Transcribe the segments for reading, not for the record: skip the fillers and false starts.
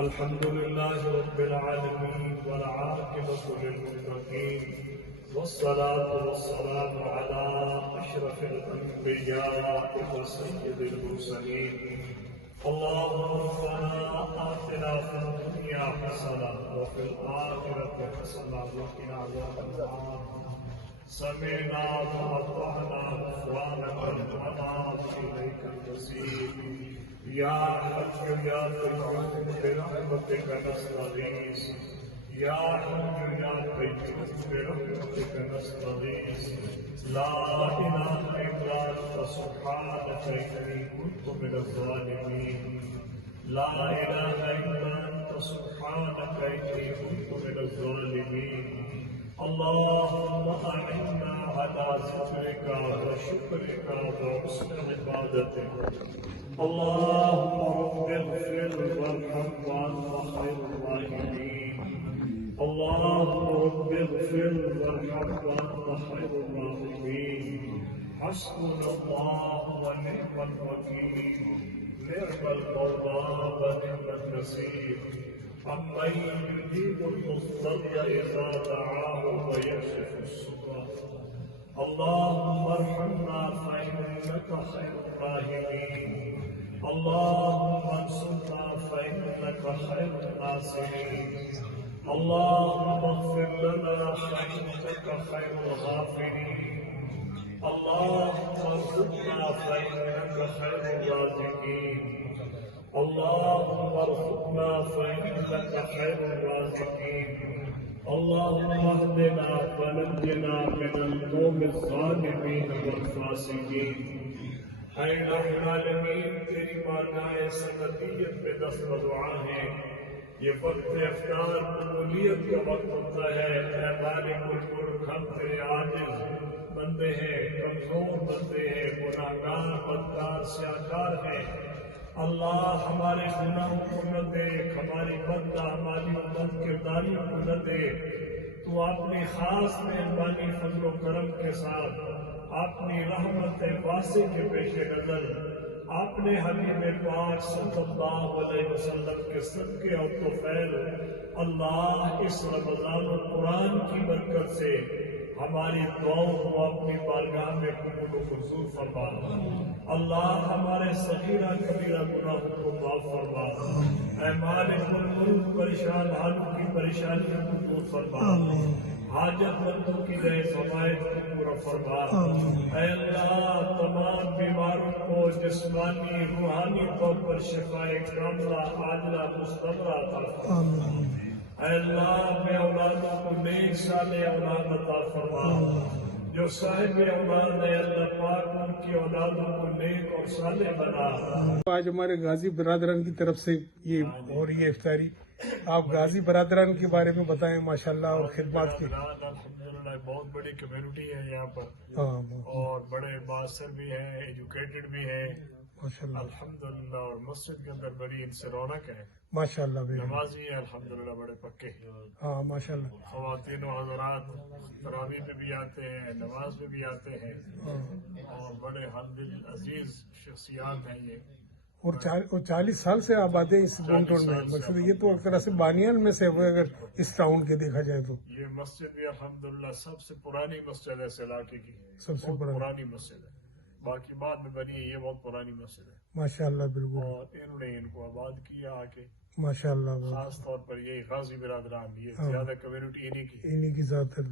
الحمد لله رب العالمين والعاقبة للمتقين والصلاة والسلام على أشرف الأنبياء وسيد المرسلين. اللهم ربنا آتنا في الدنيا حسنة وفي الآخرة حسنة وقنا عذاب النار. سمعنا وأطعنا غفرانك ربنا وإليك المصير. يا حي يا قيوم برحمتك نستغيث. يا حي يا قيوم برحمتك نستغيث. لا إله إلا أنت سبحانك إني كنت من الظالمين. لا إله إلا أنت سبحانك إني كنت من الظالمين. اللهم أعنا على ذكرك وشكرك وحسن عبادتك. اللهم رب اغفر وارحم وأنت خير الراحمين. اللهم رب اغفر وارحم وأنت خير الراحمين. حسبنا الله ونعم الوكيل. نعم المولى ونعم النصير. أمن يجيب المضطر إذا دعاه ويكشف السوء. اللهم ارحمنا فإنك خير الراحمين. اللهم انصرنا فإنك خير الناصرين. اللهم اغفر لنا فإنك خير الغافرين. اللهم ارزقنا فإنك خير الرازقين. اللهم ارزقنا فإنك خير الرازقين. اللهم اهدنا ونجنا من القوم الظالمين والفاسقين. اے الہ العالمین، تیری بارگاہ سنتیت میں دست دعا ہے. یہ وقت افطار قبولیت کا وقت ہوتا ہے. اے مالک الملک، ہم تیرے عاجز بندے ہیں، کمزور بندے ہیں، گناہگار بدکار سیاہکار ہیں. اللہ ہمارے گناہوں کو نہ دیکھ، ہماری ہماری بد کرداریوں کو نہ دیکھ. تو اپنی خاص مہربانی فضل و کرم کے ساتھ اپنی رحمت واسع کے پیش نظر اپنے حبیب پاک صلی اللہ علیہ وسلم کے صدقے اور توفیل اللہ اس رمضان القرآن کی برکت سے ہماری دعاؤں کو اپنی بارگاہ میں قبول و منظور فرما. اللہ ہمارے صغیرہ کبیرہ گناہوں کو معاف فرما. اے مالک الملک، پریشان حالوں کی پریشانیوں کو دور فرما. حاجت مندوں کی رئیس حمایت کو پورا فرما. اے اللہ، تمام بیماروں کو جسمانی روحانی طور پر شفاء کاملہ عاجلہ مستمرہ عطا فرما. اے اللہ، میں اولادوں کو نیک صالح اولاد عطا فرما. جو صاحب اولاد ہے اللہ پاک ان کی اولادوں کو نیک اور صالح بنا. آج ہمارے غازی برادران کی طرف سے یہ ہو رہی ہے افطاری. آپ غازی برادران کے بارے میں بتائیں ماشاءاللہ اور خدمات کی. الحمدللہ بہت بڑی کمیونٹی ہے یہاں پر، اور بڑے بااثر بھی ہیں، ایجوکیٹڈ بھی ہیں ماشاءاللہ الحمدللہ. اور مسجد کے اندر بڑی ان سے رونق ہے. ماشاءاللہ. نمازی ہیں الحمدللہ بڑے پکے. ہاں ماشاءاللہ. خواتین و حضرات تراویح میں بھی آتے ہیں، نماز میں بھی آتے ہیں، اور بڑے ہم دل عزیز شخصیات ہیں یہ. اور 40 سال سے آباد ہیں اس ڈاؤن ٹاؤن میں. مقصد یہ تو ایک طرح سے بانیان میں سے ہوئے اگر اس ٹاؤن کے دیکھا جائے تو. یہ مسجد بھی الحمدللہ سب سے پرانی مسجد ہے اس علاقے کی. سب سے پرانی مسجد ہے. باقی بعد میں بنی ہے، یہ بہت پرانی مسجد ہے. ماشاءاللہ بالکل. اور انہوں نے ان کو آباد کیا آ کے. ماشاءاللہ. خاص طور پر یہی غازی برادران، یہ زیادہ کمیونٹی انہی کی ذات ہے.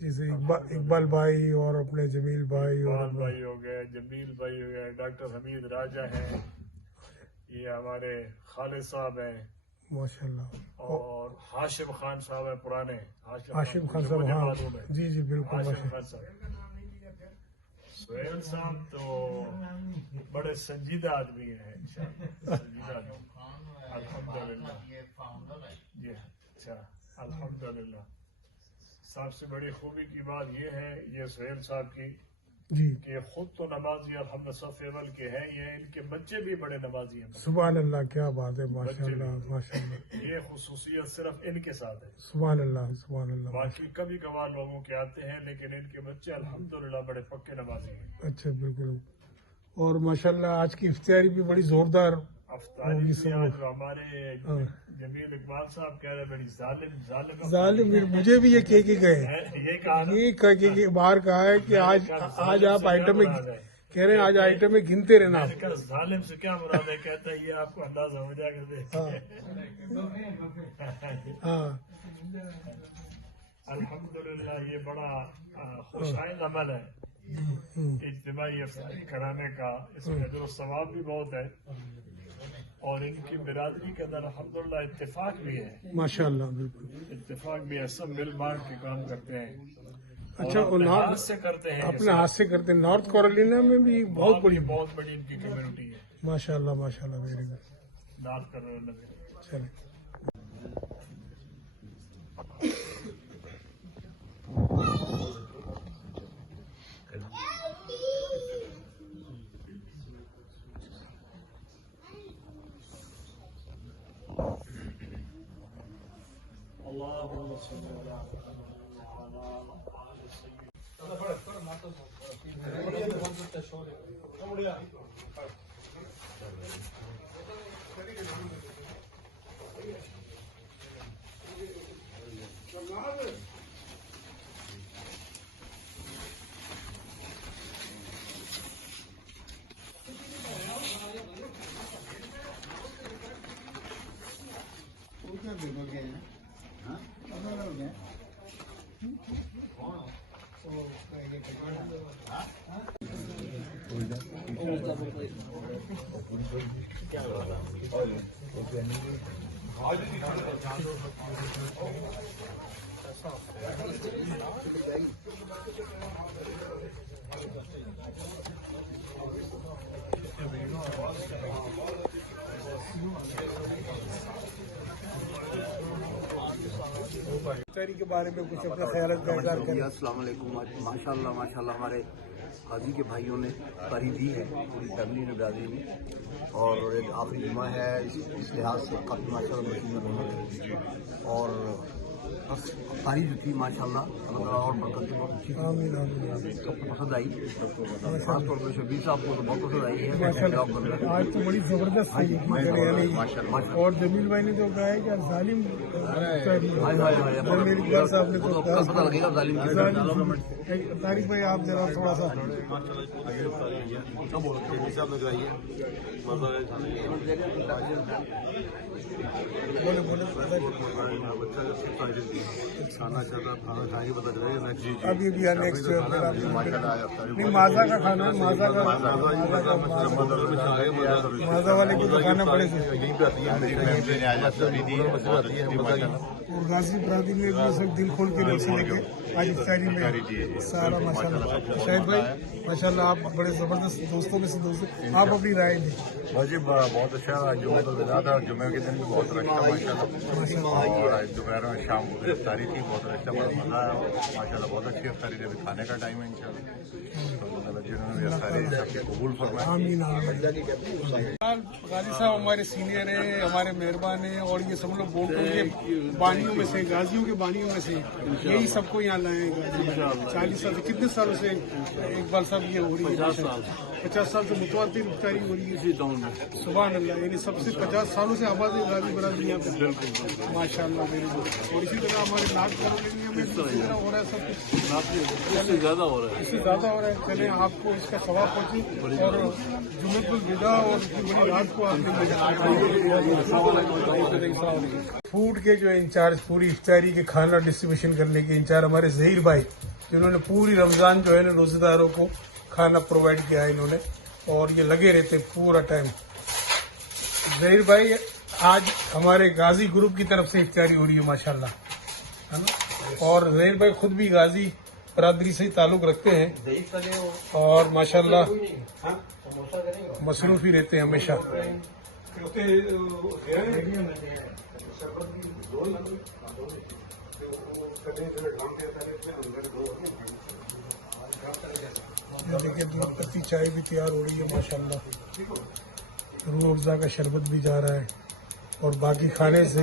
جیسے اقبال بھائی اور اپنے جمیل بھائی اقبال بھائی ہو گئے، جمیل بھائی ہو گئے، ڈاکٹر حمید راجہ ہیں، یہ ہمارے خالد صاحب ہیں ماشاءاللہ. اور ہاشم خان صاحب ہیں پرانے. ہاشم خان صاحب. ہاں جی جی بالکل. ہاشم خان صاحب. سہیل صاحب تو بڑے سنجیدہ آدمی ہیں. سنجیدہ الحمدللہ. جی اچھا الحمدللہ. سب سے بڑی خوبی کی بات یہ ہے یہ سہیل صاحب کی جی کہ خود تو نمازی الحمد صف اول کے ہیں، یہ ان کے بچے بھی بڑے نمازی ہیں. سبحان اللہ. کیا بات ہے. ماشاءاللہ ماشاءاللہ. یہ خصوصیت صرف ان کے ساتھ ہے. سبحان اللہ سبحان اللہ. باقی کبھی کبھار لوگوں کے آتے ہیں، لیکن ان کے بچے الحمدللہ بڑے پکے نمازی ہیں. اچھا بالکل. اور ماشاءاللہ آج کی افطاری بھی بڑی زوردار افطاری بھی آج ہمارے جمیل اقبال صاحب کہہ رہے بڑی ظالم مجھے بھی یہ کہہ کے گئے یہ کہا یہ کہہ کے باہر کہا ہے کہ آج آپ آئٹم میں کہہ رہے ہیں آج آئٹم میں گنتے رہنا ظالم سے کیا مراد ہے کہتا ہے یہ آپ کو اندازہ ہو جائے گا ہاں الحمدللہ یہ بڑا خوشائن عمل ہے اجتماعی افطاری کرانے کا اس میں اجر و ثواب بھی بہت ہے اور ان کی برادری کے اندر الحمدللہ اتفاق بھی ہے ماشاءاللہ بالکل اتفاق بھی ہے سب مل بانٹ کے کام کرتے ہیں اچھا اپنے ہاتھ سے کرتے ہیں اپنے ہاتھ سے کرتے ہیں نارتھ کیرولینا میں بھی بہت بڑی ان کی کمیونٹی ہے ماشاءاللہ ویری گڈ نارتھ کیرولینا میں چلے اللهم صل على محمد وعلى آل افطاری کے بارے میں کچھ اپنا خیالات کا اظہار کریں. السلام علیکم. ماشاء اللہ ہمارے قاضی کے بھائیوں نے افطاری دی ہے پوری فیملی نے برادری نے اور ایک آخری جمعہ ہے اس لحاظ سے کافی ماشاء اللہ اور افطاری جو تھی ماشاء اللہ اور برکت بہت اچھی تھی سب کو پسند آئی خاص طور پر شبیر صاحب کو تو بہت پسند آئی ہے آج تو بڑی زبردست اور جمیل بھائی نے تو کہا ہے کہ ظالم اقبال صاحب نے تو پتہ لگے گا ظالم طارق بھائی آپ ذرا تھوڑا سا ابھی بھی نیکسٹ نہیں مازا کا کھانا ہے مازا والے کو تو کھانا پڑے گا اور غازی برادری نے بھی سب دل کھول کے لے کے آج افطاری میں سارا ماشاء اللہ شاہد بھائی ماشاء اللہ آپ بڑے زبردست دوستوں میں سے دوست آپ اپنی رائے دیں. جی بہت اچھا جمعہ تو زیادہ تھا اور جمعے کے دن بھی بہت رش تھا ماشاء اللہ اور دوپہر میں شام کو افطاری تھی بہت اچھا بہت مزہ آیا ماشاء اللہ بہت اچھی افطاری تھی ابھی کھانے کا ٹائم ہے ان شاء اللہ جنہوں نے افطاری سب کے قبول فرمایا. غازی صاحب ہمارے سینئر ہیں ہمارے مہربان ہیں اور یہ سب لوگ بوٹوں کے بانیوں میں سے غازیوں کے بانیوں میں سے یہی سب کو یہاں لائے گا 40 سال سے کتنے سالوں سے اقبال صاحب یہ ہو رہی ہے 50 سال سے متواتر افطاری ہو رہی ہے سبحان اللہ یعنی سب سے 50 سالوں سے آباد ہے غازی برادری یہاں پہ ماشاء اللہ اور اسی طرح ہمارے نارتھ کیرولینا میں بھی اسی طرح ہو رہا ہے سب کچھ اس سے زیادہ ہو رہا ہے چلیں آپ کو اس کا ثواب پہنچے اور جمعۃ الوداع اور اس کی بڑی رات کو آپ نے فوڈ کے جو انچارج پوری افطاری کے کھانا ڈسٹریبیوشن کرنے کے انچارج ہمارے ظہیر بھائی جنہوں نے پوری رمضان جو ہے نا روزے داروں کو کھانا پرووائڈ کیا ہے انہوں نے اور یہ لگے رہتے پورا ٹائم. ظہیر بھائی آج ہمارے غازی گروپ کی طرف سے افطاری ہو رہی ہے ماشاءاللہ ہے نا اور ظہیر بھائی خود بھی غازی برادری سے تعلق رکھتے ہیں اور ماشاءاللہ مصروف ہی رہتے ہیں ہمیشہ. دیکھیے دودھ پتی چائے بھی تیار ہو رہی ہے ماشاءاللہ روح افزا کا شربت بھی جا رہا ہے اور باقی کھانے سے